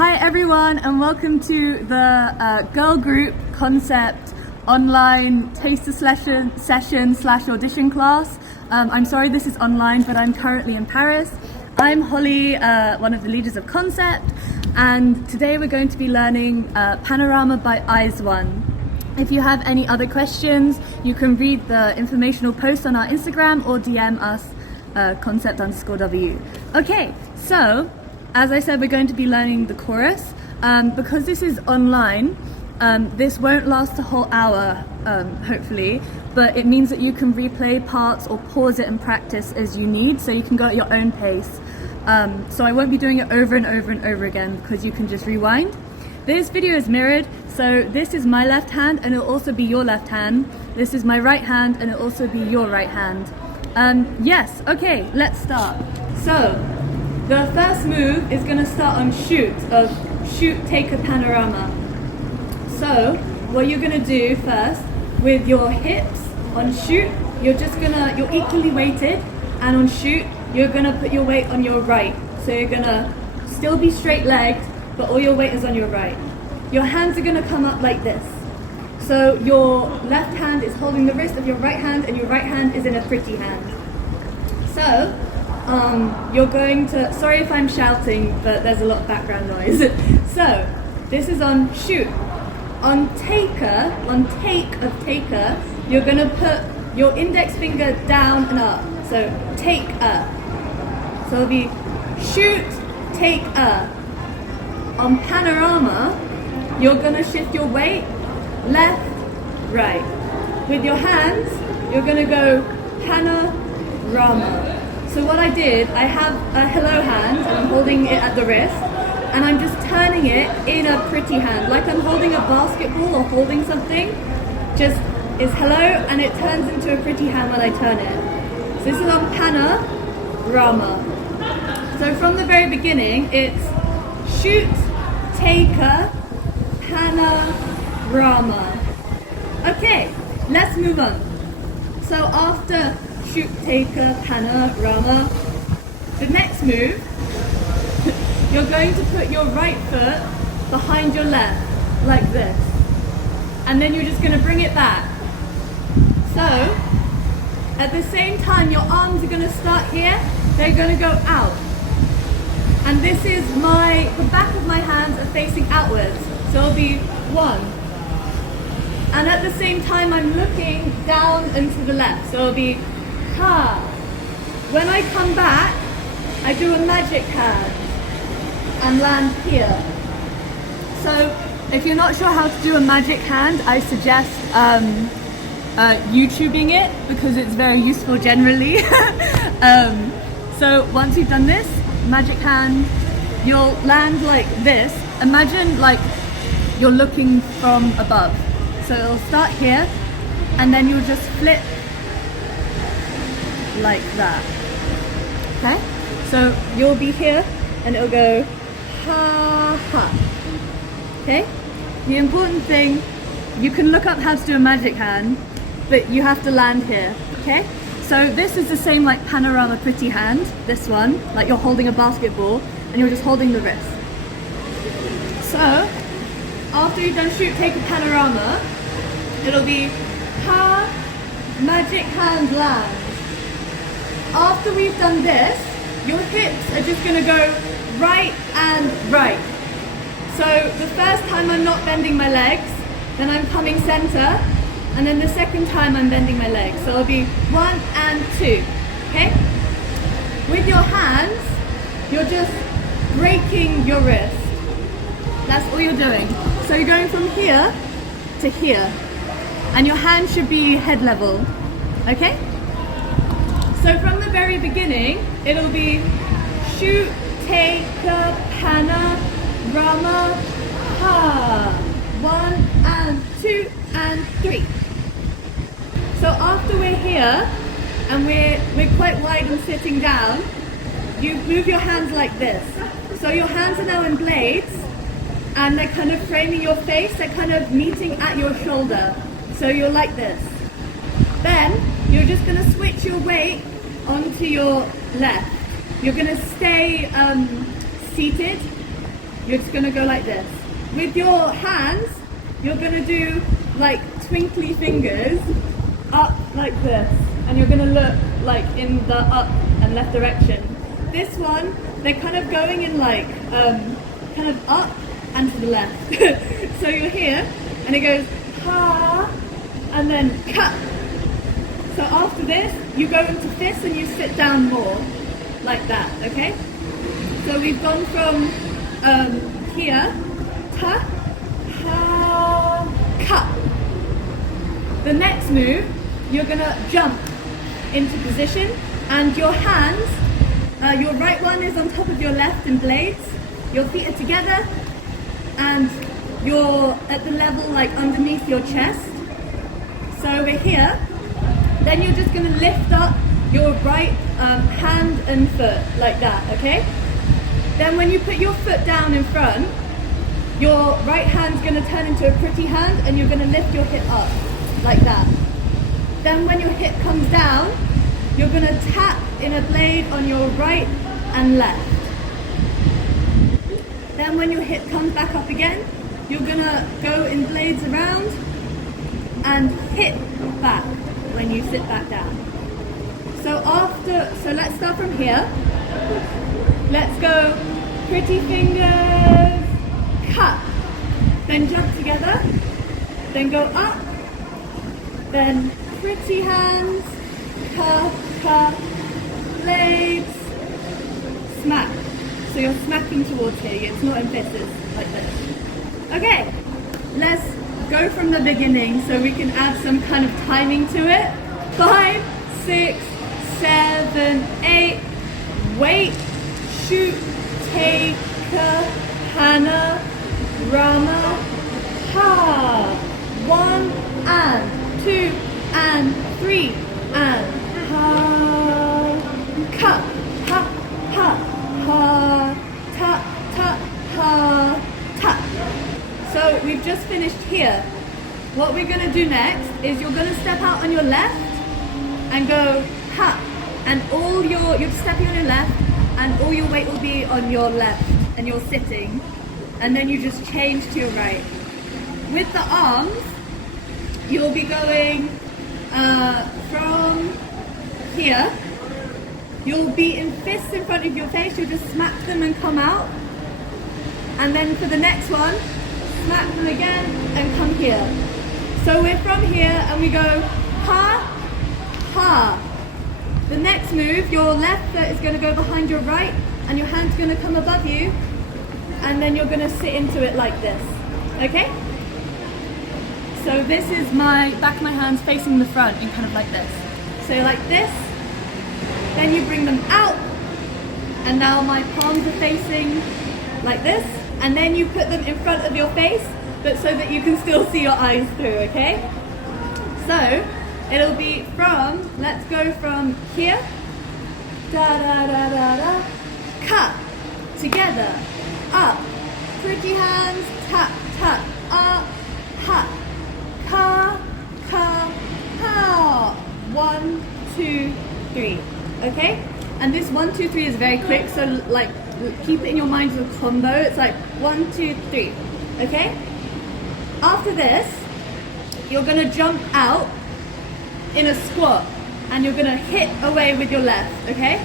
Hi everyone, and welcome to the girl group concept online taster session / audition class. I'm sorry this is online, but I'm currently in Paris. I'm Holly, one of the leaders of Concept, and today we're going to be learning Panorama by Eyes One. If you have any other questions, you can read the informational post on our Instagram or DM us concept_W. Okay, so as I said, we're going to be learning the chorus. Because this is online, this won't last a whole hour, hopefully, but it means that you can replay parts or pause it and practice as you need, so you can go at your own pace. So I won't be doing it over and over and over again because you can just rewind. This video is mirrored, so this is my left hand and it'll also be your left hand. This is my right hand and it'll also be your right hand. Yes, okay, let's start. So, the first move is going to start on shoot, take a panorama. So, what you're going to do first, with your hips on shoot, you're equally weighted, and on shoot, you're going to put your weight on your right. So you're going to still be straight legged, but all your weight is on your right. Your hands are going to come up like this. So your left hand is holding the wrist of your right hand, and your right hand is in a pretty hand. So, you're going to, sorry if I'm shouting, but there's a lot of background noise. So, this is on shoot. On take of taker, you're going to put your index finger down and up. So, take up. So it'll be shoot, take up. On panorama, you're going to shift your weight left, right. With your hands, you're going to go panorama. So what I did, I have a hello hand and I'm holding it at the wrist, and I'm just turning it in a pretty hand, like I'm holding a basketball or holding something. Just is hello and it turns into a pretty hand when I turn it. So this is on panorama. So from the very beginning, it's shoot, taker, panorama. Okay, let's move on. So after shoot, taker, panorama, the next move, you're going to put your right foot behind your left, like this. And then you're just going to bring it back. So, at the same time, your arms are going to start here, they're going to go out. And this is the back of my hands are facing outwards. So it'll be one. And at the same time, I'm looking down and to the left. So it'll be ha. When I come back, I do a magic hand and land here. So if you're not sure how to do a magic hand, I suggest YouTubing it because it's very useful generally. So once you've done this magic hand, you'll land like this. Imagine like you're looking from above. So it'll start here and then you'll just flip like that. Okay? So you'll be here and it'll go ha ha. Okay? The important thing, you can look up how to do a magic hand, but you have to land here. Okay? So this is the same like panorama pretty hand, this one, like you're holding a basketball and you're just holding the wrist. So after you've done shoot, take a panorama, it'll be ha, magic hand, land. After we've done this, your hips are just going to go right and right. So the first time I'm not bending my legs, then I'm coming center, and then the second time I'm bending my legs. So it'll be 1 and 2, okay? With your hands, you're just breaking your wrist. That's all you're doing. So you're going from here to here, and your hand should be head level, okay? So from the very beginning, it'll be shoot, take, panorama, ha. 1 and 2 and 3. So after we're here, and we're quite wide and sitting down, you move your hands like this. So your hands are now in blades, and they're kind of framing your face, they're kind of meeting at your shoulder. So you're like this. Then, you're just going to switch your weight onto your left. You're going to stay seated you're just gonna go like this. With your hands, you're gonna do like twinkly fingers up like this, and you're gonna look like in the up and left direction. This one, they're kind of going in like kind of up and to the left. So you're here, and it goes ha, and then cut. So after this, you go into fist and you sit down more, like that, okay? So we've gone from here, ta, ha, cut. The next move, you're gonna jump into position, and your hands, your right one is on top of your left in blades, your feet are together, and you're at the level like underneath your chest. So we're here. Then you're just going to lift up your right hand and foot like that, okay? Then when you put your foot down in front, your right hand's going to turn into a pretty hand, and you're going to lift your hip up like that. Then when your hip comes down, you're going to tap in a blade on your right and left. Then when your hip comes back up again, you're going to go in blades around and hit back when you sit back down. So let's start from here. Let's go pretty fingers, cut, then jump together, then go up, then pretty hands, cut, blades, smack. So you're smacking towards here, it's not in fists, like this. Okay, let's go from the beginning so we can add some kind of timing to it. 5, 6, 7, 8. Wait, shoot, take, Panorama, ha. 1 and 2 and 3 and ha. Cut, ha, ha, ha, ta, ta, ha, ta. So we've just finished here. What we're going to do next is you're going to step out on your left and go ha, and you're stepping on your left, and all your weight will be on your left, and you're sitting, and then you just change to your right. With the arms, you'll be going from here. You'll be in fists in front of your face. You'll just smack them and come out, and then for the next one, smack them again and come here. So we're from here and we go ha, ha. The next move, your left foot is going to go behind your right, and your hand's going to come above you, and then you're going to sit into it like this, okay? So this is my back of my hands facing the front and kind of like this. So like this, then you bring them out, and now my palms are facing like this, and then you put them in front of your face, but so that you can still see your eyes through, okay? So it'll be let's go from here, da da da da da, cut, together, up, pretty hands, tap, tap, up, ha, ka, ka, ha. 1, 2, 3, okay? And this 1, 2, 3 is very quick, so like keep it in your mind as a combo. It's like 1, 2, 3, okay? After this, you're gonna jump out in a squat, and you're gonna hit away with your left, okay?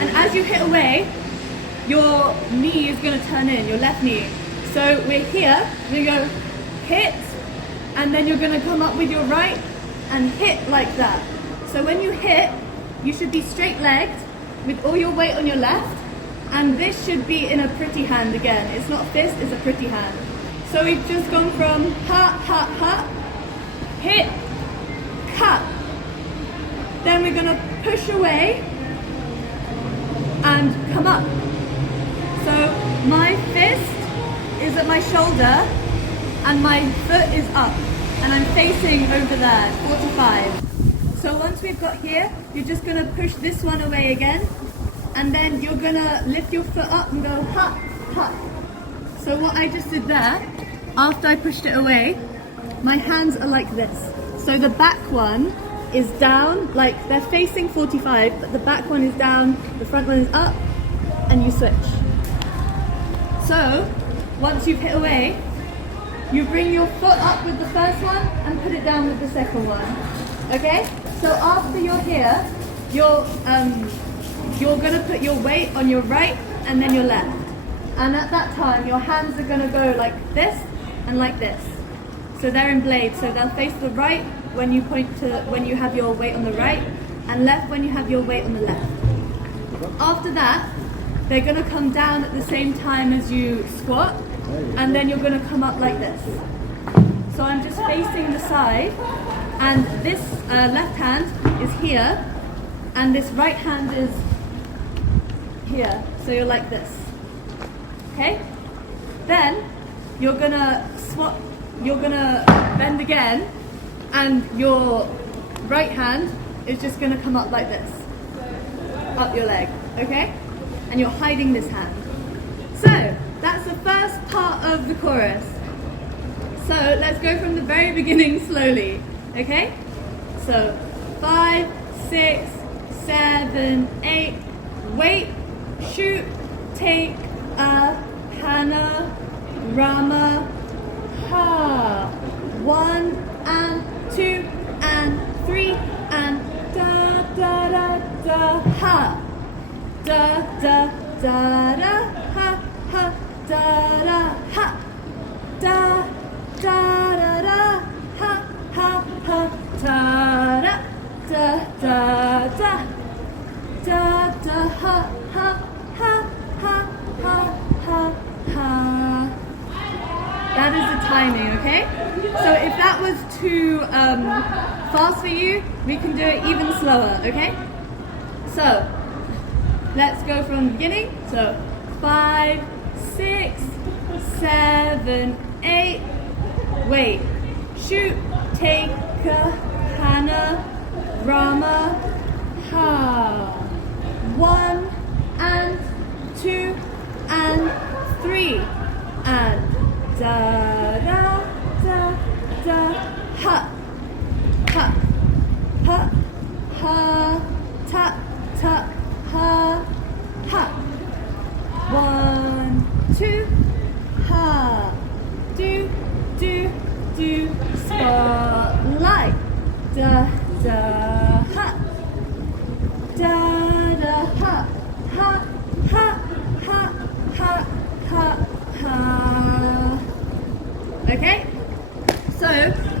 And as you hit away, your knee is gonna turn in, your left knee. So we're here, we go hit, and then you're gonna come up with your right and hit like that. So when you hit, you should be straight legged with all your weight on your left, and this should be in a pretty hand again. It's not a fist, it's a pretty hand. So we've just gone from ha, ha, ha, hit, cut. Then we're gonna push away and come up. So my fist is at my shoulder and my foot is up, and I'm facing over there, 45. So once we've got here, you're just gonna push this one away again, and then you're gonna lift your foot up and go ha, ha. So what I just did there, after I pushed it away, my hands are like this. So the back one is down, like they're facing 45, but the back one is down, the front one is up, and you switch. So once you've hit away, you bring your foot up with the first one and put it down with the second one. Okay? So after you're here, you're gonna put your weight on your right and then your left. And at that time, your hands are gonna go like this and like this. So they're in blades, so they'll face the right when you when you have your weight on the right, and left when you have your weight on the left. After that, they're gonna come down at the same time as you squat, and then you're gonna come up like this. So I'm just facing the side, and this left hand is here, and this right hand is here. So you're like this. Okay? Then you're gonna swap. You're gonna bend again, and your right hand is just gonna come up like this, up your leg, okay? And you're hiding this hand. So that's the first part of the chorus. So let's go from the very beginning slowly, okay? So 5, 6, 7, 8, wait, shoot, take a panorama. Ha. 1 and 2 and 3 and da da da da ha. Da da da da ha ha da da ha. Da da da da ha ha ha da da da da da da da ha ha ha ha ha ha ha. That is the timing, okay? So if that was too fast for you, we can do it even slower, okay? So let's go from the beginning. So 5, 6, 7, 8, wait, shoot, take a panorama, ha. 1 and 2 and 3 and da da da da ha ha ha ha ta ta ha ha. 1, 2 ha. Do spotlight. Da da ha. Da da ha ha ha ha ha ha ha. Okay, so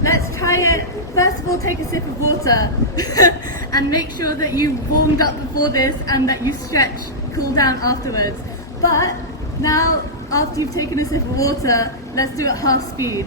let's try it. First of all, take a sip of water and make sure that you warmed up before this and that you stretch, cool down afterwards. But now, after you've taken a sip of water, let's do it half speed.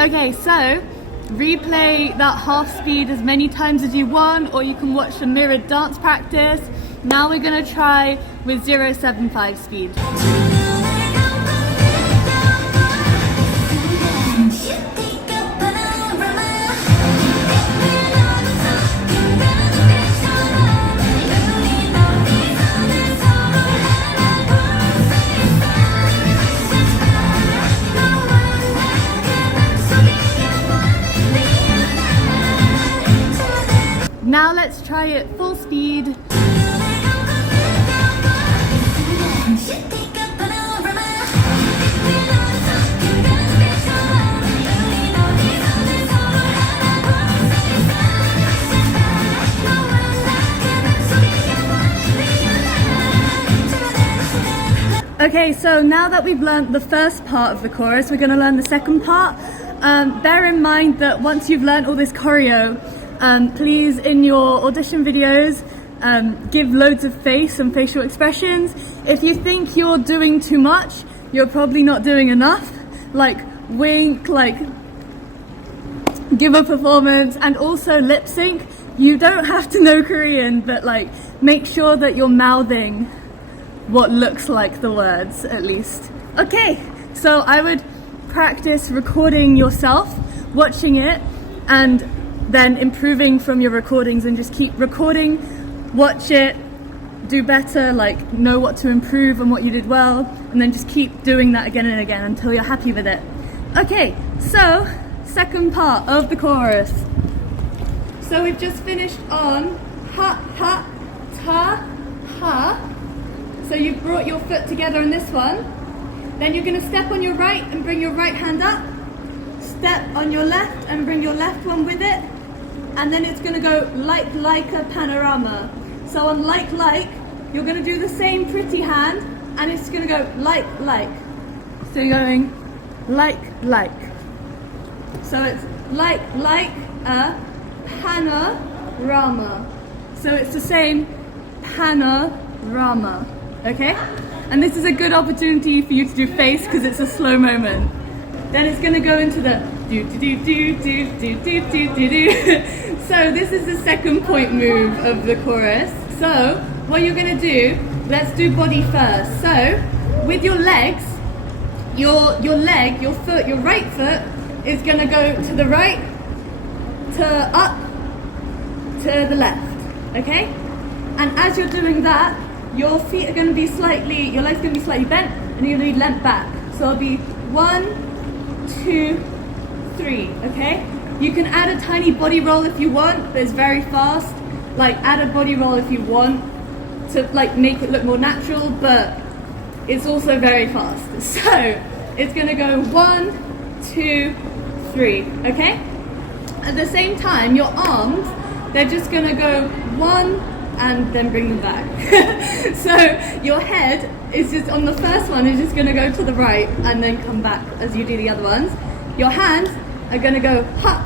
Okay, so replay that half speed as many times as you want, or you can watch a mirrored dance practice. Now we're gonna try with 0.75 speed. Now let's try it full speed. Okay, so now that we've learned the first part of the chorus, we're going to learn the second part. Bear in mind that once you've learned all this choreo, please, in your audition videos, give loads of face and facial expressions. If you think you're doing too much, you're probably not doing enough. Like wink, like give a performance, and also lip sync. You don't have to know Korean, but like make sure that you're mouthing what looks like the words, at least. Okay, so I would practice recording yourself, watching it, and then improving from your recordings, and just keep recording, watch it, do better, like know what to improve and what you did well, and then just keep doing that again and again until you're happy with it. Okay, so second part of the chorus. So we've just finished on ha, ha, ta, ha. So you've brought your foot together in this one. Then you're going to step on your right and bring your right hand up. Step on your left and bring your left one with it. And then it's going to go like a panorama. So on like, you're going to do the same pretty hand, and it's going to go like. So you're going like. So it's like a panorama. So it's the same panorama, okay? And this is a good opportunity for you to do face because it's a slow moment. Then it's going to go into the do. So this is the second point move of the chorus. So what you're going to do, let's do body first. So with your legs, your leg, your foot, your right foot is going to go to the right, to up, to the left, okay? And as you're doing that, your feet are going to be slightly, your legs are going to be slightly bent, and you're going to be leant back. So it'll be 1, 2, 3, okay? You can add a tiny body roll if you want, but it's very fast. Like, add a body roll if you want to like make it look more natural, but it's also very fast. So it's going to go 1, 2, 3, okay? At the same time, your arms, they're just going to go 1 and then bring them back. So your head is just, on the first one, is just going to go to the right and then come back as you do the other ones. Your hands are going to go ha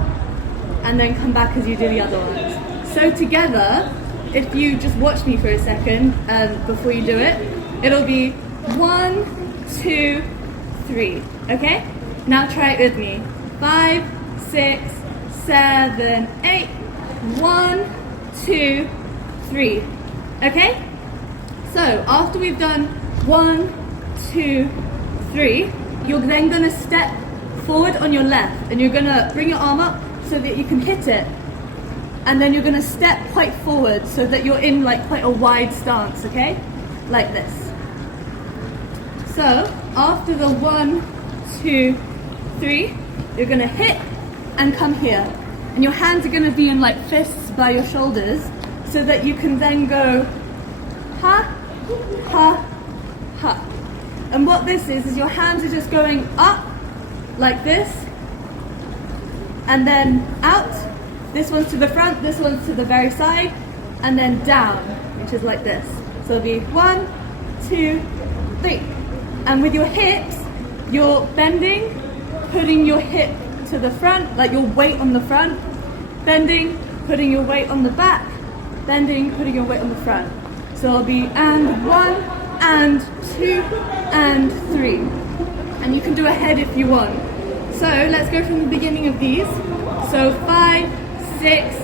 and then come back as you do the other ones. So together, if you just watch me for a second before you do it, it'll be 1, 2, 3, okay? Now try it with me. 5, 6, 7, 8. 1, 2, 3. Okay? So after we've done 1, 2, 3, you're then going to step forward on your left, and you're going to bring your arm up so that you can hit it. And then you're going to step quite forward so that you're in like quite a wide stance, okay? Like this. So after the 1, 2, 3, you're going to hit and come here. And your hands are going to be in like fists by your shoulders so that you can then go ha, ha, ha. And what this is your hands are just going up like this, and then out. This one's to the front, this one's to the very side, and then down, which is like this. So it'll be 1, 2, 3. And with your hips, you're bending, putting your hip to the front, like your weight on the front, bending, putting your weight on the back, bending, putting your weight on the front. So it'll be and 1, and 2, and 3. And you can do a head if you want. So let's go from the beginning of these. So 5, 6,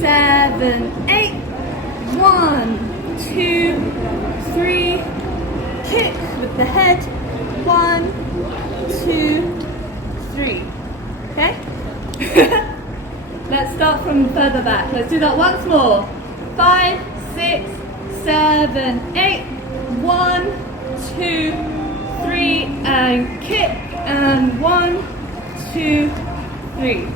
7, 8. 1, 2, 3. Kick with the head. 1, 2, 3. Okay? Let's start from further back. Let's do that once more. 5, 6, 7, 8. 1, 2, 3, and kick. And 1, 2, 3.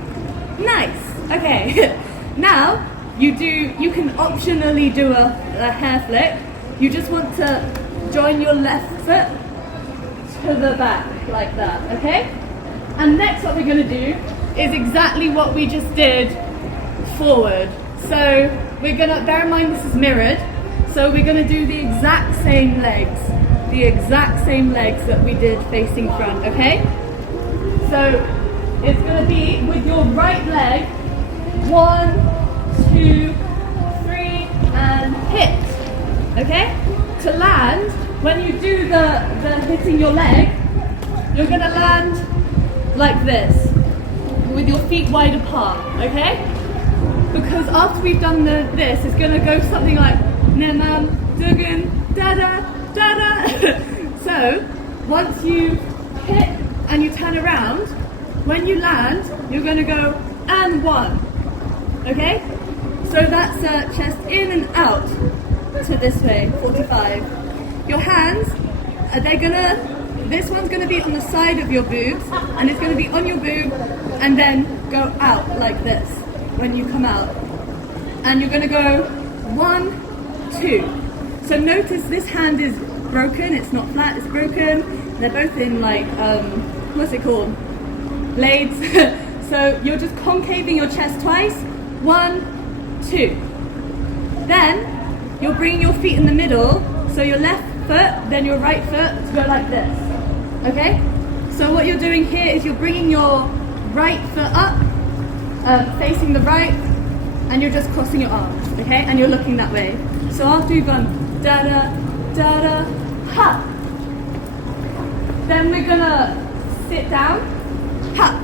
Nice. Okay. Now you can optionally do a hair flick. You just want to join your left foot to the back like that. Okay? And next what we're going to do is exactly what we just did forward. So we're going to, bear in mind this is mirrored, so we're going to do the exact same legs. The exact same legs that we did facing front, okay? So it's going to be with your right leg, 1, 2, 3, and hit, okay? To land, when you do the hitting your leg, you're going to land like this, with your feet wide apart, okay? Because after we've done this, it's going to go something like Nemam, Dugan, Dada, da-da. So, once you hit and you turn around, when you land, you're going to go and 1. Okay? So that's chest in and out to this way, 45. Your hands, this one's going to be on the side of your boobs, and it's going to be on your boob, and then go out like this when you come out. And you're going to go 1, 2. So notice this hand is broken, it's not flat, it's broken. They're both in like, what's it called? Blades. So you're just concaving your chest twice. 1, 2. Then you're bringing your feet in the middle, so your left foot, then your right foot to go like this. Okay? So what you're doing here is you're bringing your right foot up, facing the right, and you're just crossing your arms, okay? And you're looking that way. So after you've gone da-da, da-da, ha. Then we're gonna sit down, ha.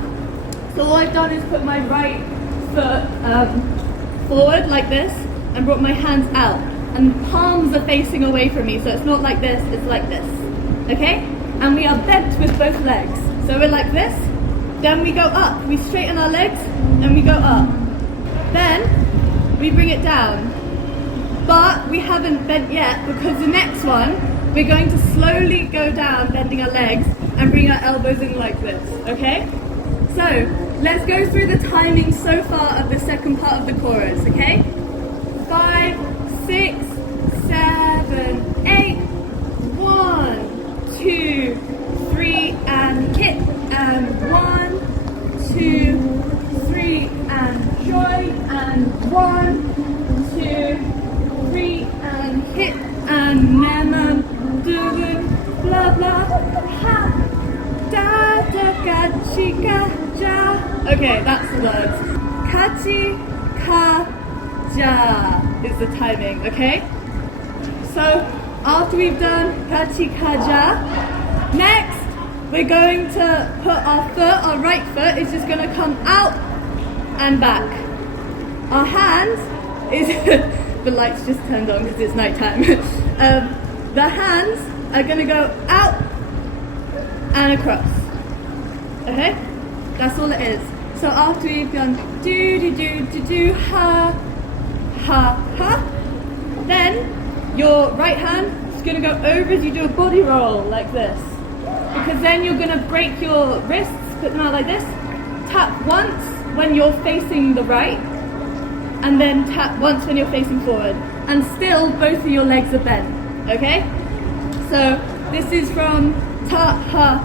So all I've done is put my right foot forward like this and brought my hands out. And palms are facing away from me, so it's not like this, it's like this, okay? And we are bent with both legs. So we're like this, then we go up. We straighten our legs, and we go up. Then we bring it down. But we haven't bent yet, because the next one, we're going to slowly go down, bending our legs, and bring our elbows in like this, okay? So, let's go through the timing so far of the second part of the chorus, okay? 5, 6, 7, 8, 1, 2, 3, and hit, and 1, 2, 3, and join, and 1, 2, 3, and hit, and nemam, dubun, blah blah, ha, da da kachi kaja. Okay, that's the words. Kachi kaja is the timing, okay? So after we've done kachi kaja, next we're going to put our foot, our right foot is just going to come out and back. Our hands is, the lights just turned on because it's nighttime. The hands are going to go out and across. Okay? That's all it is. So after we've done do do do do do ha ha ha, then your right hand is going to go over as you do a body roll like this. Because then you're going to break your wrists, put them out like this, tap once when you're facing the right, and then tap once when you're facing forward. And still both of your legs are bent, okay? So this is from ta ha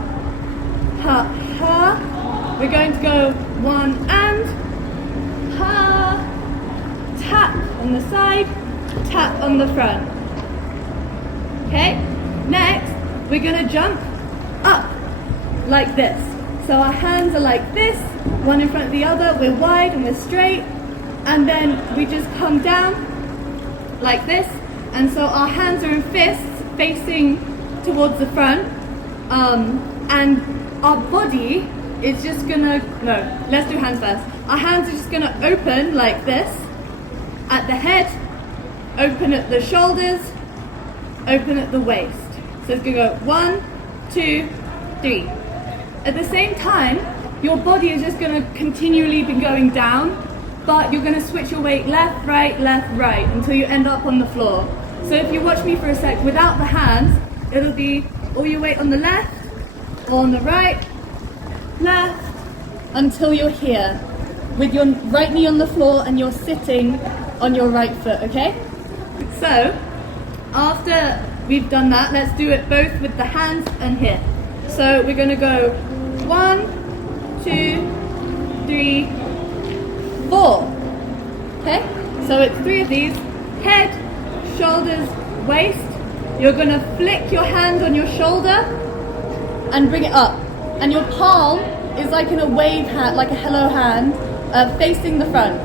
ha ha. We're going to go 1 and ha, tap on the side, tap on the front. Okay? Next, we're going to jump up like this. So our hands are like this, one in front of the other, we're wide and we're straight, and then we just come down like this, and so our hands are in fists facing towards the front, and our body is just gonna, no, let's do hands first. Our hands are just gonna open like this, at the head, open at the shoulders, open at the waist. So it's gonna go 1, 2, 3. At the same time, your body is just going to continually be going down, but you're going to switch your weight left, right, until you end up on the floor. So if you watch me for a sec, without the hands, it'll be all your weight on the left, or on the right, left, until you're here, with your right knee on the floor and you're sitting on your right foot, okay? So, after we've done that, let's do it both with the hands and here. So we're going to go 1, 2, 3, 4. Okay? So it's 3 of these. Head, shoulders, waist. You're going to flick your hand on your shoulder and bring it up. And your palm is like in a wave hand, like a hello hand, facing the front.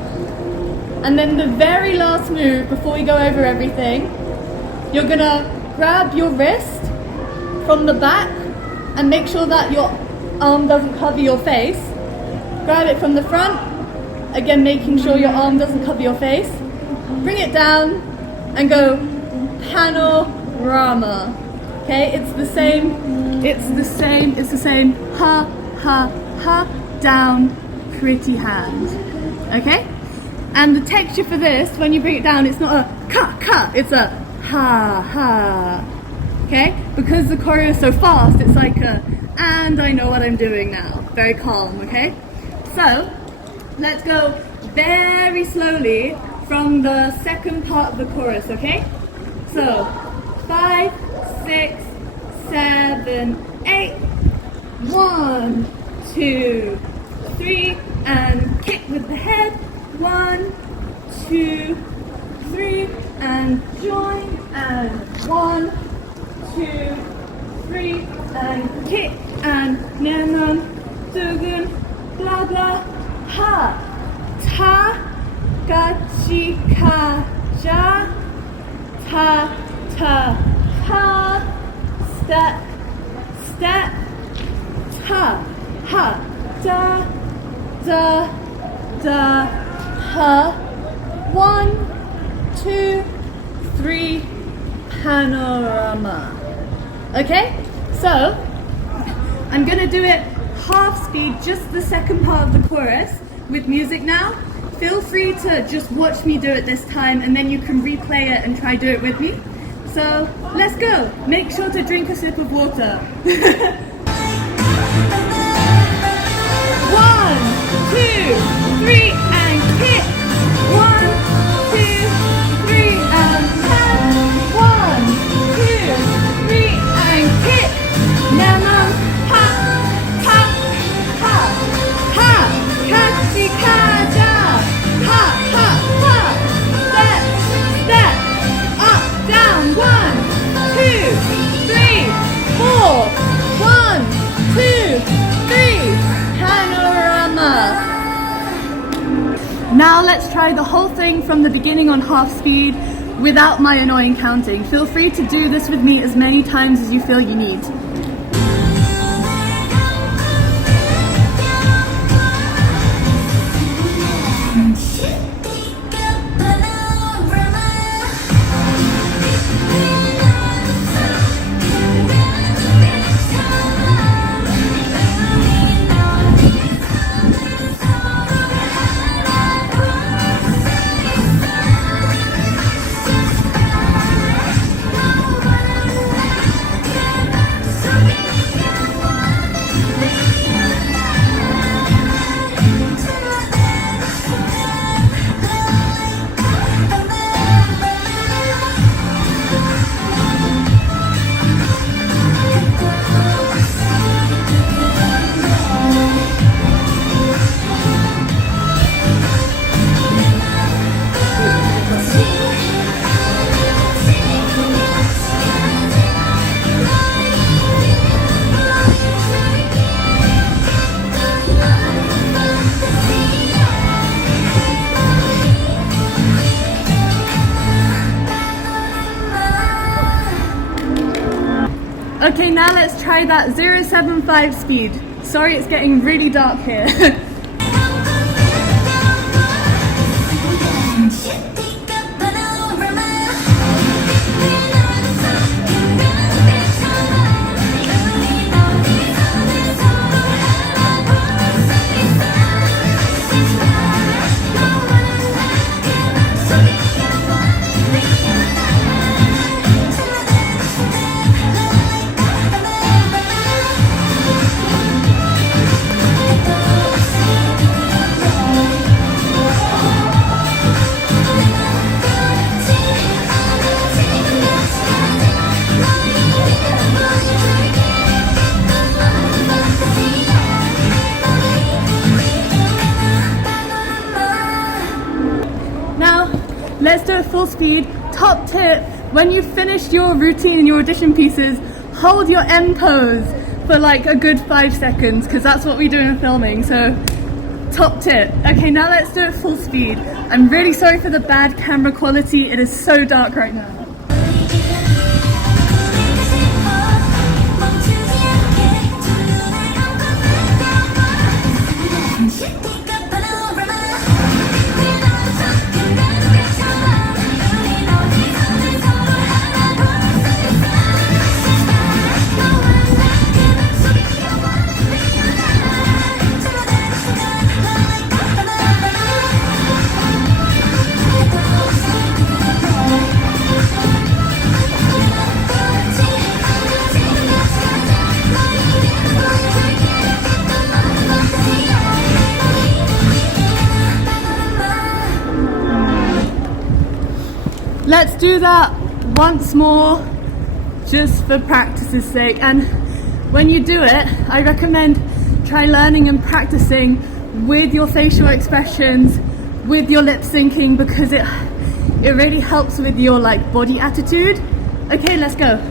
And then the very last move, before we go over everything, you're going to grab your wrist from the back and make sure that your arm doesn't cover your face. Grab it from the front, again making sure your arm doesn't cover your face. Bring it down and go Panorama. Okay, it's the same, ha, ha, ha, down, pretty hand. Okay? And the texture for this, when you bring it down, it's not a ka, ka, it's a ha, ha. Okay? Because the choreo is so fast, it's like a, and I know what I'm doing now. Very calm, okay? So, let's go very slowly from the second part of the chorus, okay? So, 5, 6, 7, 8. 1, 2, 3, and kick with the head. 1, 2, 3, and join, and 1, 2, 3, and kick, and nanan, dugun, blah blah, ha, ta, gachi, ka, ja, ta, ta, ta, step, step, ta, ha, da, da, da, ha, 1, 2, 3, panorama. Okay, so I'm gonna do it half speed, just the second part of the chorus with music now. Feel free to just watch me do it this time, and then you can replay it and try do it with me. So let's go. Make sure to drink a sip of water. 1, 2, 3, and kick. 1, 2, 3, and tap. 1, 2, 3, and kick. Nanan, ha, ha, ha, ha, kachi, kaja, ha, ha, ha. Step, step, up, down. 1, 2, 3, 4. 1, 2, 3. Panorama. Now let's try the whole thing from the beginning on half speed without my annoying counting. Feel free to do this with me as many times as you feel you need. Okay, now let's try that 075 speed. Sorry, it's getting really dark here. Let's do it full speed. Top tip, when you've finished your routine and your audition pieces, hold your M pose for like a good 5 seconds, because that's what we do in filming, so top tip. Okay, now let's do it full speed. I'm really sorry for the bad camera quality, it is so dark right now. let's do that once more, just for practice's sake. And when you do it, I recommend try learning and practicing with your facial expressions, with your lip syncing, because it really helps with your like body attitude. Okay, let's go.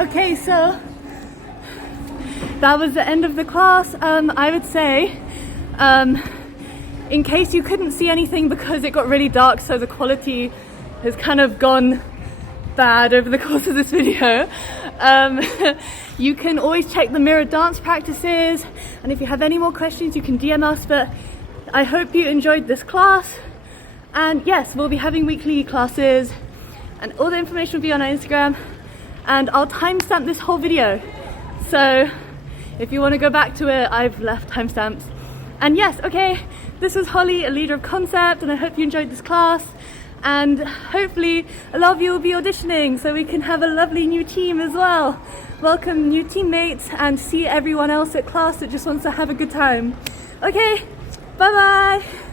Okay, so that was the end of the class. I would say, in case you couldn't see anything because it got really dark, so the quality has kind of gone bad over the course of this video, you can always check the mirror dance practices, and if you have any more questions you can DM us. But I hope you enjoyed this class, and yes, we'll be having weekly classes and all the information will be on our Instagram, and I'll timestamp this whole video, so if you want to go back to it, I've left timestamps. And yes, okay, this was Holly, a leader of Concept, and I hope you enjoyed this class, and hopefully a lot of you will be auditioning so we can have a lovely new team as well. Welcome new teammates and see everyone else at class that just wants to have a good time. Okay, bye bye.